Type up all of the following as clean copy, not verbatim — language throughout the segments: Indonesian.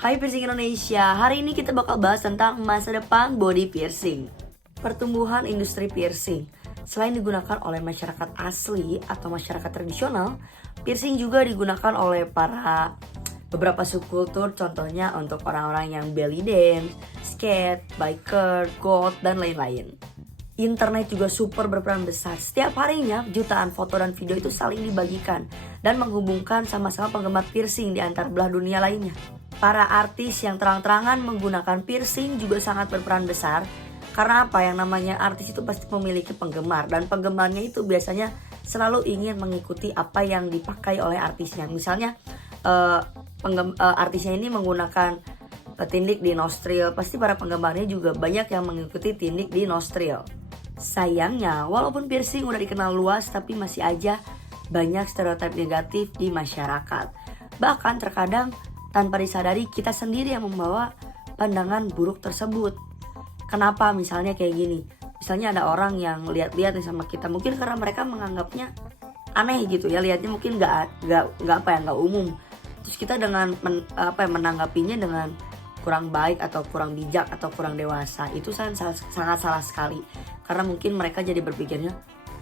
Hai Piercing Indonesia, hari ini kita bakal bahas tentang masa depan body piercing. Pertumbuhan industri piercing. Selain digunakan oleh masyarakat asli atau masyarakat tradisional, piercing juga digunakan oleh beberapa subkultur, contohnya untuk orang-orang yang belly dance, skate, biker, goth, dan lain-lain. Internet juga super berperan besar. Setiap harinya jutaan foto dan video itu saling dibagikan dan menghubungkan sama-sama penggemar piercing di antar belah dunia lainnya. Para artis yang terang-terangan menggunakan piercing juga sangat berperan besar. Karena apa? Yang namanya artis itu pasti memiliki penggemar, dan penggemarnya itu biasanya selalu ingin mengikuti apa yang dipakai oleh artisnya. Misalnya artisnya ini menggunakan tindik di nostril, pasti para penggemarnya juga banyak yang mengikuti tindik di nostril. Sayangnya, walaupun piercing udah dikenal luas, tapi masih aja banyak stereotip negatif di masyarakat. Bahkan terkadang tanpa disadari kita sendiri yang membawa pandangan buruk tersebut. Kenapa? Misalnya kayak gini. Misalnya ada orang yang lihat-lihat sama kita, mungkin karena mereka menganggapnya aneh gitu ya, lihatnya mungkin nggak umum. Terus kita dengan menanggapinya dengan kurang baik atau kurang bijak atau kurang dewasa. Itu sangat salah sekali. Karena mungkin mereka jadi berpikirnya,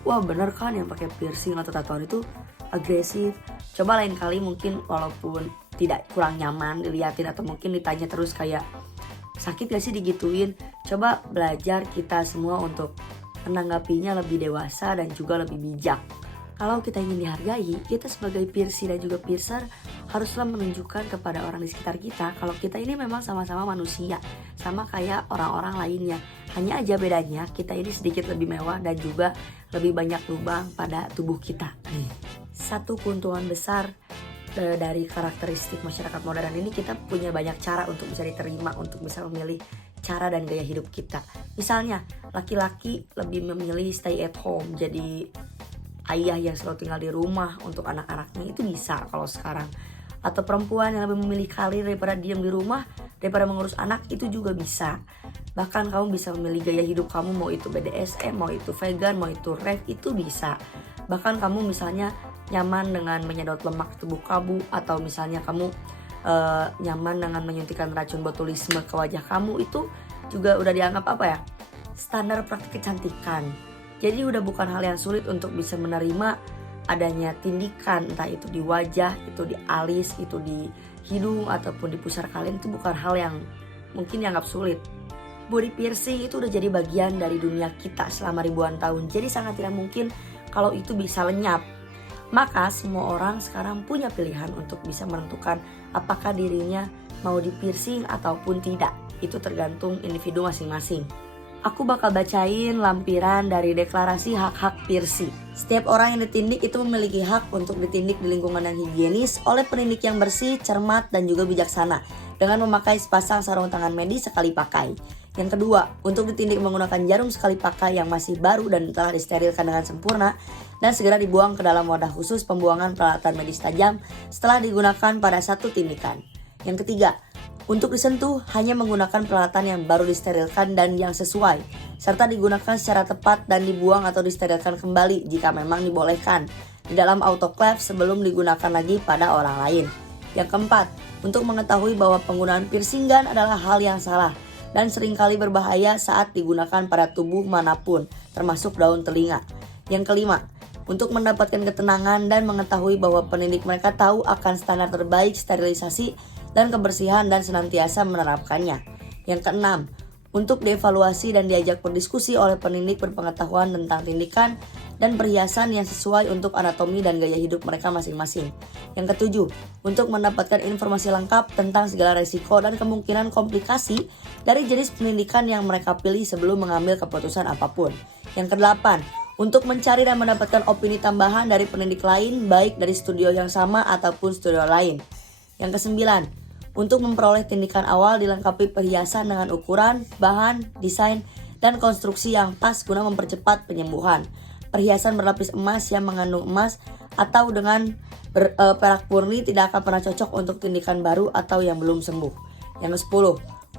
wah bener kan yang pakai piercing atau tatoan itu agresif. Coba lain kali mungkin walaupun tidak kurang nyaman dilihatin atau mungkin ditanya terus kayak sakit gak sih digituin, coba belajar kita semua untuk menanggapinya lebih dewasa dan juga lebih bijak. Kalau kita ingin dihargai, kita sebagai piercer dan juga piercer haruslah menunjukkan kepada orang di sekitar kita kalau kita ini memang sama-sama manusia, sama kayak orang-orang lainnya. Hanya aja bedanya kita ini sedikit lebih mewah dan juga lebih banyak lubang pada tubuh kita. Satu keuntungan besar dari karakteristik masyarakat modern ini, kita punya banyak cara untuk bisa diterima, untuk bisa memilih cara dan gaya hidup kita. Misalnya laki-laki lebih memilih stay at home, jadi ayah yang selalu tinggal di rumah untuk anak-anaknya, itu bisa kalau sekarang. Atau perempuan yang lebih memilih karir daripada diam di rumah, daripada mengurus anak, itu juga bisa. Bahkan kamu bisa memilih gaya hidup kamu, mau itu BDSM, mau itu vegan, mau itu rave, itu bisa. Bahkan kamu misalnya nyaman dengan menyedot lemak tubuh kamu, atau misalnya kamu nyaman dengan menyuntikkan racun botulisme ke wajah kamu, itu juga udah dianggap standar praktik kecantikan. Jadi udah bukan hal yang sulit untuk bisa menerima adanya tindikan, entah itu di wajah, itu di alis, itu di hidung, ataupun di pusar kalian. Itu bukan hal yang mungkin dianggap sulit. Body piercing itu udah jadi bagian dari dunia kita selama ribuan tahun. Jadi sangat tidak mungkin kalau itu bisa lenyap. Maka semua orang sekarang punya pilihan untuk bisa menentukan apakah dirinya mau di piercing ataupun tidak. Itu tergantung individu masing-masing. Aku bakal bacain lampiran dari deklarasi hak-hak piercing. Setiap orang yang ditindik itu memiliki hak untuk ditindik di lingkungan yang higienis oleh penindik yang bersih, cermat, dan juga bijaksana dengan memakai sepasang sarung tangan medis sekali pakai. Yang kedua, untuk ditindik menggunakan jarum sekali pakai yang masih baru dan telah disterilkan dengan sempurna dan segera dibuang ke dalam wadah khusus pembuangan peralatan medis tajam setelah digunakan pada satu tindikan. Yang ketiga, untuk disentuh hanya menggunakan peralatan yang baru disterilkan dan yang sesuai, serta digunakan secara tepat dan dibuang atau disterilkan kembali jika memang dibolehkan di dalam autoclave sebelum digunakan lagi pada orang lain. Yang keempat, untuk mengetahui bahwa penggunaan piercing gun adalah hal yang salah dan seringkali berbahaya saat digunakan pada tubuh manapun, termasuk daun telinga. Yang kelima, untuk mendapatkan ketenangan dan mengetahui bahwa pendidik mereka tahu akan standar terbaik sterilisasi dan kebersihan dan senantiasa menerapkannya. Yang keenam, untuk dievaluasi dan diajak berdiskusi oleh pendidik berpengetahuan tentang tindikan dan perhiasan yang sesuai untuk anatomi dan gaya hidup mereka masing-masing. Yang ketujuh, untuk mendapatkan informasi lengkap tentang segala resiko dan kemungkinan komplikasi dari jenis pendidikan yang mereka pilih sebelum mengambil keputusan apapun. Yang kedelapan, untuk mencari dan mendapatkan opini tambahan dari pendidik lain, baik dari studio yang sama ataupun studio lain. Yang kesembilan, untuk memperoleh tindikan awal dilengkapi perhiasan dengan ukuran, bahan, desain, dan konstruksi yang pas guna mempercepat penyembuhan. Perhiasan berlapis emas yang mengandung emas atau dengan perak murni tidak akan pernah cocok untuk tindikan baru atau yang belum sembuh. Yang ke-10,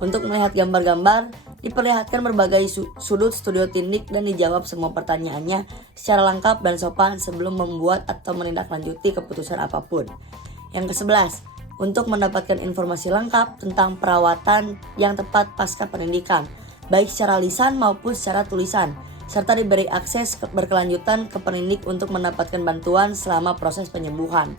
untuk melihat gambar-gambar, diperlihatkan berbagai sudut studio tindik dan dijawab semua pertanyaannya secara lengkap dan sopan sebelum membuat atau menindaklanjuti keputusan apapun. Yang ke-11, untuk mendapatkan informasi lengkap tentang perawatan yang tepat pasca pendidikan, baik secara lisan maupun secara tulisan, serta diberi akses berkelanjutan ke pendidik untuk mendapatkan bantuan selama proses penyembuhan.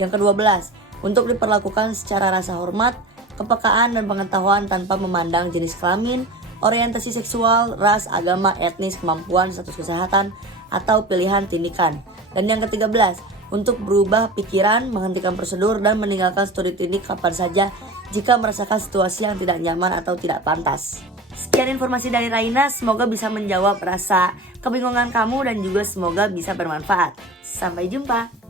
Yang ke-12, untuk diperlakukan secara rasa hormat, kepekaan dan pengetahuan tanpa memandang jenis kelamin, orientasi seksual, ras, agama, etnis, kemampuan, status kesehatan, atau pilihan tindikan. Dan yang ke-13, untuk berubah pikiran, menghentikan prosedur, dan meninggalkan studi tindik kapan saja jika merasakan situasi yang tidak nyaman atau tidak pantas. Sekian informasi dari Raina, semoga bisa menjawab rasa kebingungan kamu dan juga semoga bisa bermanfaat. Sampai jumpa!